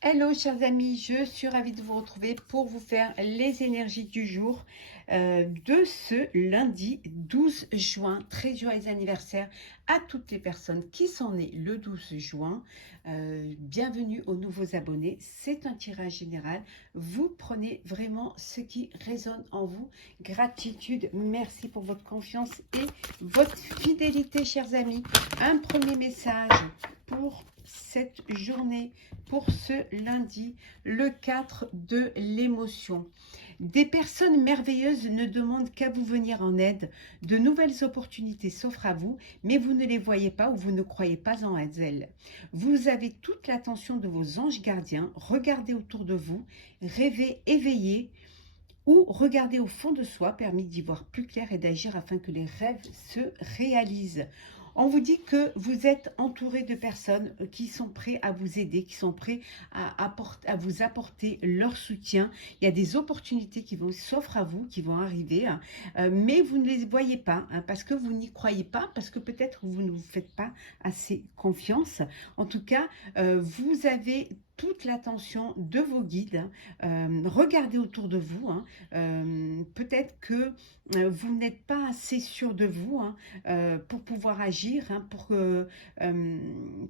Hello chers amis, je suis ravie de vous retrouver pour vous faire les énergies du jour de ce lundi 12 juin. Très joyeux anniversaire à toutes les personnes qui sont nées le 12 juin. Bienvenue aux nouveaux abonnés. C'est un tirage général. Vous prenez vraiment ce qui résonne en vous. Gratitude, merci pour votre confiance et votre fidélité chers amis. Un premier message pour cette journée, pour ce lundi, le 4 de l'émotion. Des personnes merveilleuses ne demandent qu'à vous venir en aide. De nouvelles opportunités s'offrent à vous, mais vous ne les voyez pas ou vous ne croyez pas en elles. Vous avez toute l'attention de vos anges gardiens. Regardez autour de vous, rêvez, éveillez, ou regardez au fond de soi permet d'y voir plus clair et d'agir afin que les rêves se réalisent. On vous dit que vous êtes entouré de personnes qui sont prêtes à vous aider, qui sont prêtes à vous apporter leur soutien. Il y a des opportunités qui s'offrent à vous, qui vont arriver, hein, mais vous ne les voyez pas, hein, parce que vous n'y croyez pas, parce que peut-être vous ne vous faites pas assez confiance. En tout cas, vous avez toute l'attention de vos guides. Regardez autour de vous. Hein. Peut-être que vous n'êtes pas assez sûr de vous, hein, pour pouvoir agir. Hein,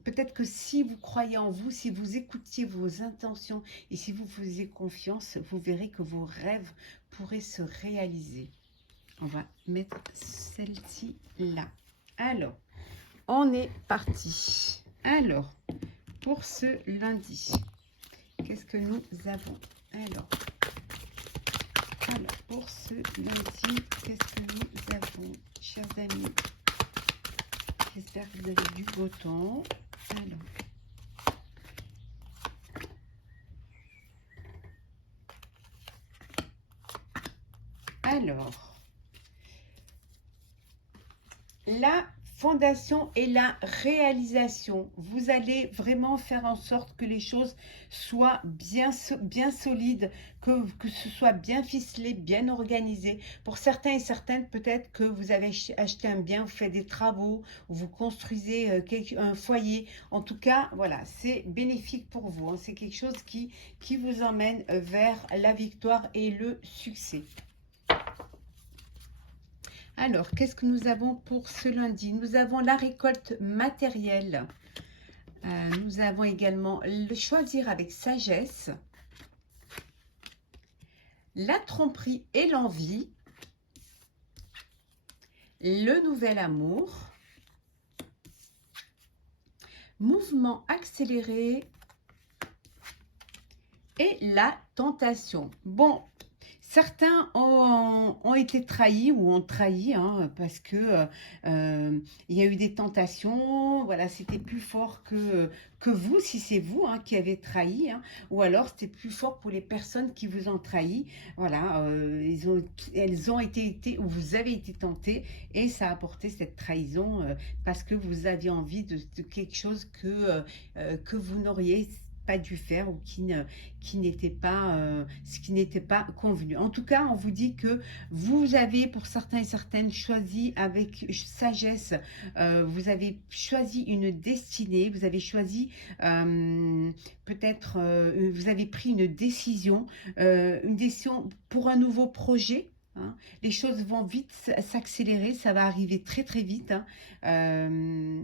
peut-être que si vous croyez en vous, si vous écoutiez vos intentions et si vous faisiez confiance, vous verrez que vos rêves pourraient se réaliser. On va mettre celle-ci là. Alors, on est parti. Alors, pour ce lundi, qu'est-ce que nous avons? Alors, pour ce lundi, qu'est-ce que nous avons, chers amis? J'espère que vous avez du beau temps. Alors, la fondation et la réalisation. Vous allez vraiment faire en sorte que les choses soient bien solides, que ce soit bien ficelé, bien organisé. Pour certains et certaines, peut-être que vous avez acheté un bien, vous faites des travaux, vous construisez un foyer. En tout cas, voilà, c'est bénéfique pour vous. Hein. C'est quelque chose qui vous emmène vers la victoire et le succès. Alors, qu'est-ce que nous avons pour ce lundi? Nous avons la récolte matérielle. Nous avons également le choisir avec sagesse. La tromperie et l'envie. Le nouvel amour. Mouvement accéléré. Et la tentation. Bon, certains ont été trahis ou ont trahi, hein, parce que il y a eu des tentations, voilà, c'était plus fort que vous, si c'est vous, hein, qui avez trahi, hein, ou alors c'était plus fort pour les personnes qui vous ont trahi, voilà, elles ont été, ou vous avez été tentés, et ça a apporté cette trahison, parce que vous aviez envie de quelque chose que vous n'auriez pas dû faire ou qui n'était pas, ce qui n'était pas convenu. En tout cas, on vous dit que vous avez, pour certains et certaines, choisi avec sagesse, vous avez choisi une destinée, vous avez choisi peut-être, vous avez pris une décision pour un nouveau projet. Hein. Les choses vont vite s'accélérer, ça va arriver très très vite. Hein.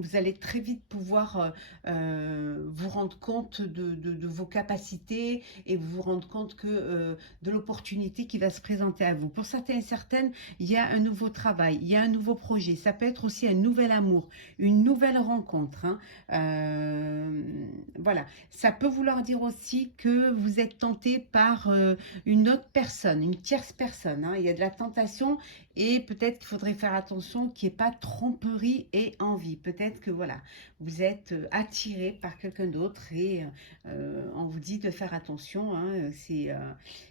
Vous allez très vite pouvoir vous rendre compte de vos capacités et vous rendre compte de l'opportunité qui va se présenter à vous. Pour certains et certaines, il y a un nouveau travail, il y a un nouveau projet. Ça peut être aussi un nouvel amour, une nouvelle rencontre. Hein. Voilà. Ça peut vouloir dire aussi que vous êtes tenté par une autre personne, une tierce personne. Hein. Il y a de la tentation et peut-être qu'il faudrait faire attention qu'il n'y ait pas tromperie et envie. Peut-être que voilà, vous êtes attiré par quelqu'un d'autre et on vous dit de faire attention. Hein,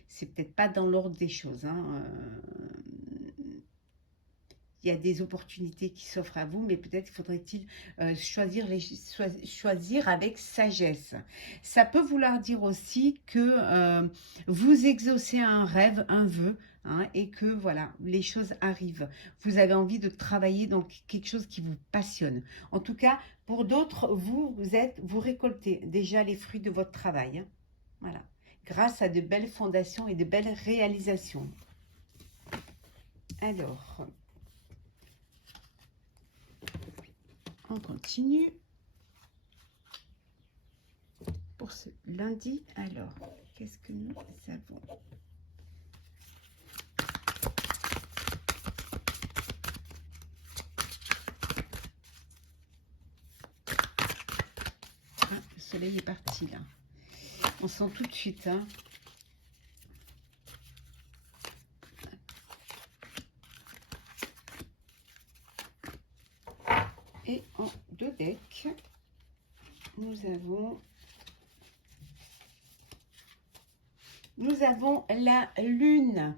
c'est peut-être pas dans l'ordre des choses. Hein, il y a des opportunités qui s'offrent à vous, mais peut-être faudrait-il choisir avec sagesse. Ça peut vouloir dire aussi que vous exaucez un rêve, un vœu, hein, et que voilà, les choses arrivent. Vous avez envie de travailler dans quelque chose qui vous passionne. En tout cas, pour d'autres, vous récoltez déjà les fruits de votre travail, hein. Voilà, grâce à de belles fondations et de belles réalisations. Alors, on continue. Pour ce lundi, alors, qu'est-ce que nous avons? Ah, le soleil est parti là. On sent tout de suite, hein. Et en deux decks, nous avons la lune.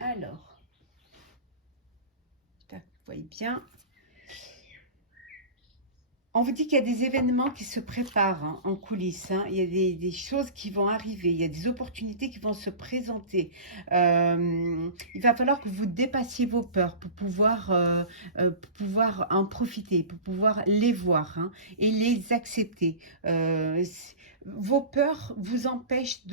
Alors, vous voyez bien. On vous dit qu'il y a des événements qui se préparent, hein, en coulisses, hein. Il y a des choses qui vont arriver, il y a des opportunités qui vont se présenter. Il va falloir que vous dépassiez vos peurs pour pouvoir en profiter, pour pouvoir les voir, hein, et les accepter. Vos peurs vous empêchent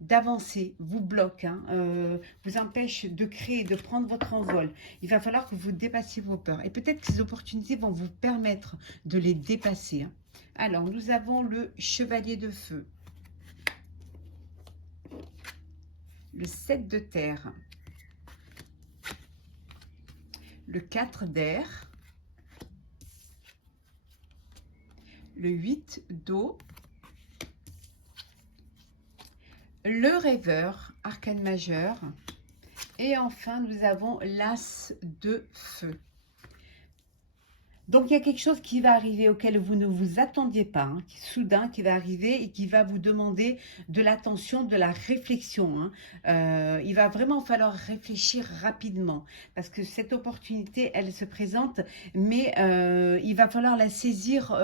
d'avancer, vous bloquent, hein, vous empêchent de créer, de prendre votre envol. Il va falloir que vous dépassiez vos peurs. Et peut-être que ces opportunités vont vous permettre de les dépasser, hein. Alors, nous avons le chevalier de feu, le 7 de terre, le 4 d'air, le 8 d'eau, le rêveur, arcane majeur, et enfin nous avons l'as de feu. Donc, il y a quelque chose qui va arriver auquel vous ne vous attendiez pas, hein, soudain qui va arriver et qui va vous demander de l'attention, de la réflexion, hein. Il va vraiment falloir réfléchir rapidement parce que cette opportunité, elle se présente, mais il va falloir la saisir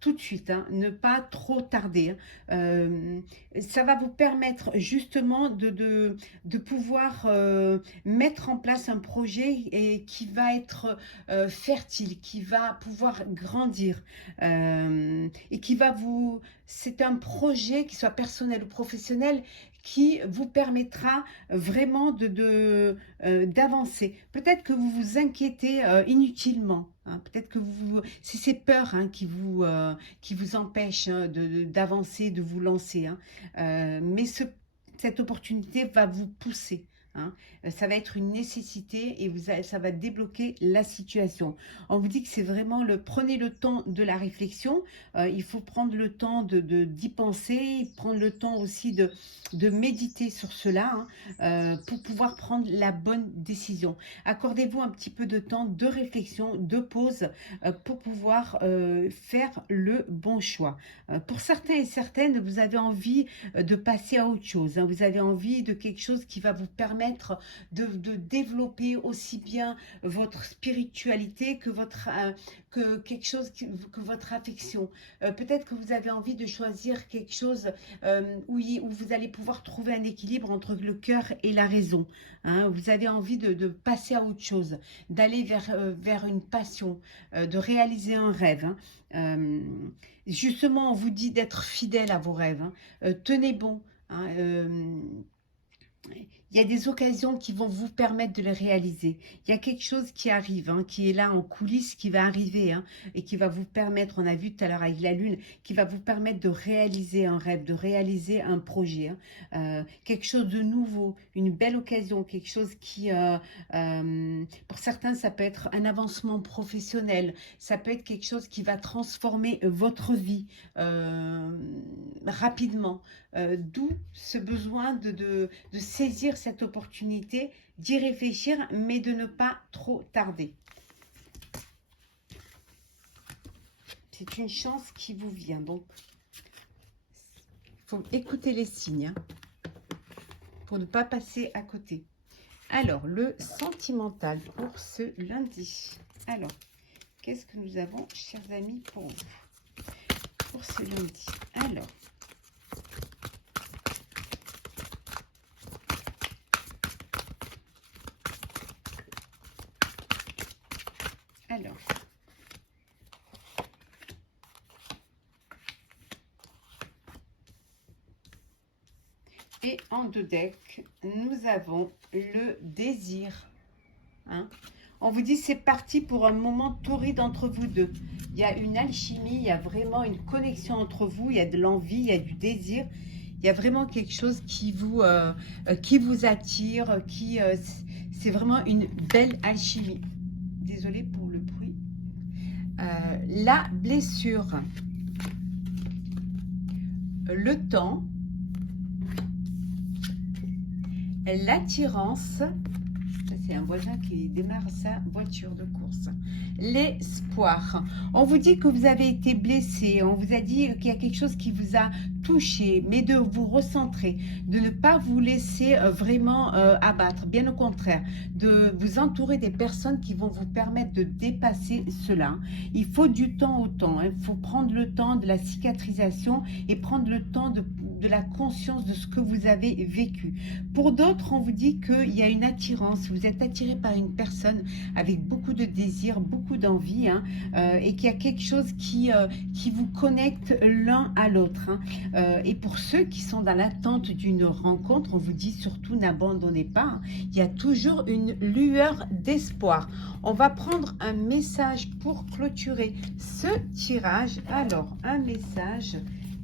tout de suite, hein, ne pas trop tarder, hein. Ça va vous permettre justement de pouvoir mettre en place un projet et qui va être fertile, qui va pouvoir grandir, et qui va vous... C'est un projet, qui soit personnel ou professionnel, qui vous permettra vraiment d'avancer. Peut-être que vous vous inquiétez inutilement, hein. Peut-être que c'est ces peurs, hein, qui vous empêchent, hein, d'avancer, de vous lancer, hein. Mais cette opportunité va vous pousser, hein. Ça va être une nécessité et ça va débloquer la situation. On vous dit que c'est vraiment prenez le temps de la réflexion. Il faut prendre le temps d'y penser, prendre le temps aussi de méditer sur cela, hein, pour pouvoir prendre la bonne décision. Accordez-vous un petit peu de temps de réflexion, de pause, pour pouvoir faire le bon choix. Pour certains et certaines, vous avez envie de passer à autre chose, hein. Vous avez envie de quelque chose qui va vous permettre de développer aussi bien votre spiritualité que quelque chose que votre affection. Peut-être que vous avez envie de choisir quelque chose où vous allez pouvoir trouver un équilibre entre le cœur et la raison, hein. Vous avez envie de passer à autre chose, d'aller vers une passion, de réaliser un rêve, hein. Justement, on vous dit d'être fidèle à vos rêves, hein. Tenez bon, hein. Il y a des occasions qui vont vous permettre de les réaliser. Il y a quelque chose qui arrive, hein, qui est là en coulisses, qui va arriver, hein, et qui va vous permettre, on a vu tout à l'heure avec la lune, qui va vous permettre de réaliser un rêve, de réaliser un projet, hein. Quelque chose de nouveau, une belle occasion, quelque chose qui, pour certains, ça peut être un avancement professionnel, ça peut être quelque chose qui va transformer votre vie rapidement. D'où ce besoin de saisir cette opportunité, d'y réfléchir, mais de ne pas trop tarder. C'est une chance qui vous vient, donc il faut écouter les signes, hein, pour ne pas passer à côté. Alors, le sentimental pour ce lundi. Alors, qu'est-ce que nous avons, chers amis, pour vous, pour ce lundi? Alors, Et en 2 decks, nous avons le désir. Hein. On vous dit c'est parti pour un moment torride entre vous deux. Il y a une alchimie, il y a vraiment une connexion entre vous, il y a de l'envie, il y a du désir. Il y a vraiment quelque chose qui vous attire, c'est vraiment une belle alchimie. Désolée pour le bruit. La blessure, le temps, l'attirance, c'est un voisin qui démarre sa voiture de course. L'espoir. On vous dit que vous avez été blessé, on vous a dit qu'il y a quelque chose qui vous a touché, mais de vous recentrer, de ne pas vous laisser vraiment abattre, bien au contraire, de vous entourer des personnes qui vont vous permettre de dépasser cela. Il faut du temps au temps, il faut prendre le temps de la cicatrisation et prendre le temps de la conscience de ce que vous avez vécu. Pour d'autres, on vous dit qu'il y a une attirance, vous êtes attiré par une personne avec beaucoup de désir, beaucoup d'envie, hein, et qu'il y a quelque chose qui vous connecte l'un à l'autre. Hein. Et pour ceux qui sont dans l'attente d'une rencontre, on vous dit surtout n'abandonnez pas. Hein. Il y a toujours une lueur d'espoir. On va prendre un message pour clôturer ce tirage. Alors, un message.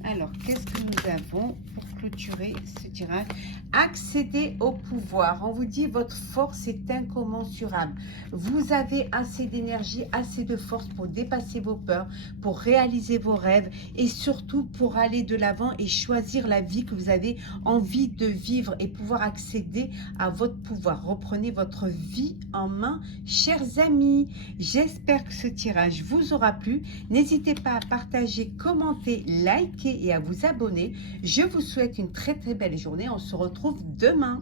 Alors, qu'est-ce que nous avons pour clôturer ce tirage? Accéder au pouvoir. On vous dit votre force est incommensurable. Vous avez assez d'énergie, assez de force pour dépasser vos peurs, pour réaliser vos rêves et surtout pour aller de l'avant et choisir la vie que vous avez envie de vivre et pouvoir accéder à votre pouvoir. Reprenez votre vie en main, chers amis. J'espère que ce tirage vous aura plu. N'hésitez pas à partager, commenter, liker et à vous abonner. Je vous souhaite une très belle journée. On se retrouve demain.